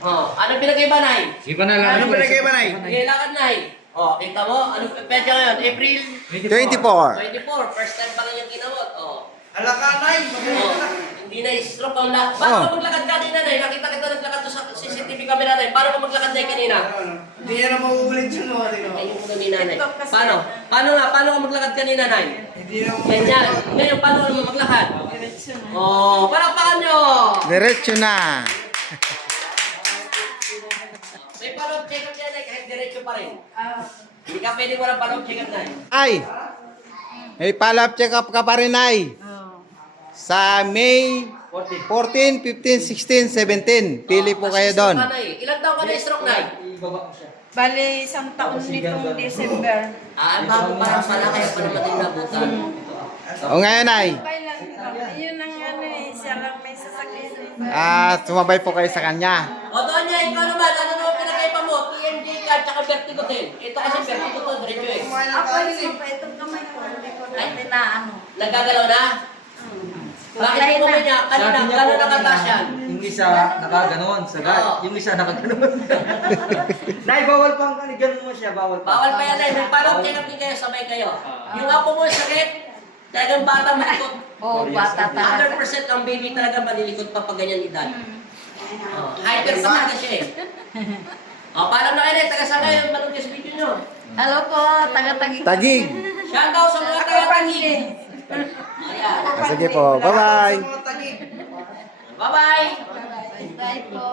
Oh, ano pinag-iba, Nay? Iba na lang. Ano pinag-iba, Nay? Sige, lakad, Nay. Oh, kita mo? Ano petsa ngayon? April 24. 24. First time pa lang yung ginawat. Oh. Alaka, Nay. Oh. Hindi na stroke ang lakad. Paano ka maglakad kanina, Nay? Nakita kita naglakad to sa CCTV camera, Nay. Paano ka maglakad, Nay, kanina? Hindi yan na mauulit yun, no? Ayun ko kanina, Nay. Paano? Paano ka maglakad kanina, Nay? Hindi na Yan yan. Ngayon, paano ka naman maglakad? Oh, palakpakan nyo! Diretso na. May follow-up check-up yan, Nay, kahit diretso pa rin. Hindi ka pwede walang follow-up check-up, Nay. Ay, may follow-up check-up ka pa rin, Nay. Sa May 14, 15, 16, 17. Pili po kayo doon. Ilang taon ka na stroke, Nay? Bali, isang taon nitong December. Bago pa pala kaya pa naman din nabutan. O ngayon, Nay. Kailan? Yun ang ano eh, siya lang may sasakyan. Sumabay po kayo sa kanya. O, Tonya, ikaw naman, ano naman pinagkaiba mo? TMJ ka, tsaka vertigo din. Ito kasi vertigo to, diretso eh. Ako, hindi pa itong kamay ko. Hindi ko na tinaano. Nagagalaw na? Bakit mo ba niya? Kanina, gano'n nakataas yan? Yung isa nakaganon sa guard. Oo. Yung isa nakaganon. Nay, bawal pang ganun mo siya. Bawal pa. Bawal pa yan eh. May parang check-up din kayo, sabay kayo. Yung apo mo sakit, talagang bata malikot. Oo, bata talaga. 100% ang baby talaga malilikot pa pag ganyan edad. Hyper pa talaga siya eh. Paalam na kayo na, taga-saan kayo, manood kayo sa video nyo. Hello po, taga-tagig. Tagig. Siya daw sa mga taga-tagig. Ayan. Sige po. Bye-bye. Bye-bye! Bye po.